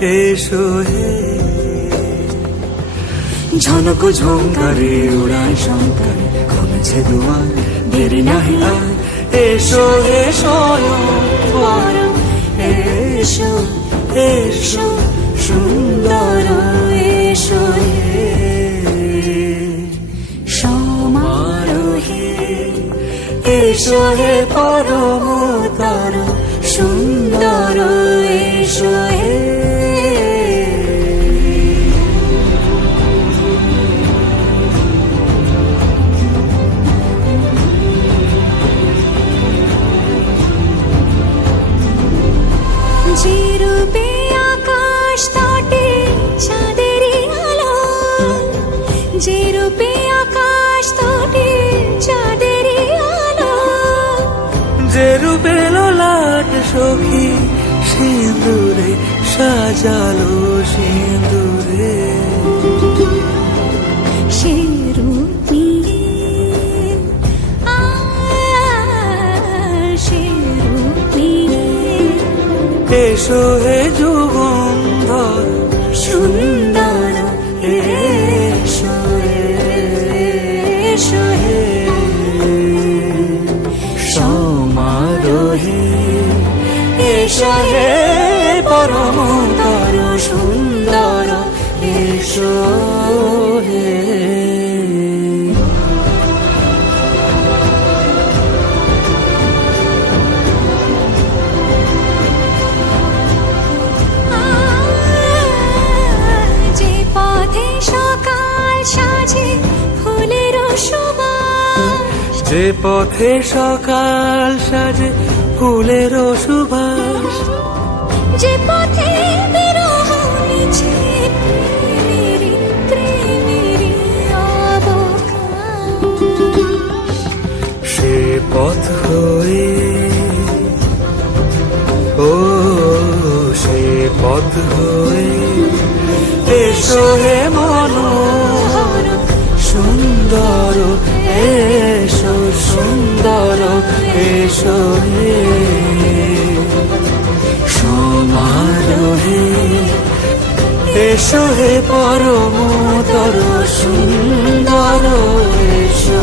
এসো হে। ঝনক ঝঙ্কারে উড়ায় শঙ্কারে কমেছে দুয়ার, দেরি নাহি আর। এসো হে স্বয়ংবর, এসো এসো সুন্দর, এসো হে সমারোহে। এসো হে পরমতর সুন্দর, এসো হে। যে রূপে আকাশ তটে চাঁদেরই আলো, যে রূপে আকাশ তটে চাঁদেরই আলো, যে রূপে ললাট সখী সিঁদুরে সাজালো সিঁদুরে। সে রূপ নিয়ে, সে রূপ নিয়ে। এসো হে যুগন্ধর সুন্দর, এসো এসো হে সমারোহে। এসো হে পরমতর সুন্দর, এসো হে। যে পথে সকাল সাজে ফুলের সুবাস, যে পথে সকাল সাজে ফুলের সুবাস, যে পথে বিরহ মিছে প্রেমেরই প্রেমেরই অবকাশ। সে পথ হয়ে, ও সে পথ হয়ে। এসো হে মনোহর সুন্দর, এসো সুন্দর, এসো হে সমারোহে। এসো হে পরমতর সুন্দর, এসো।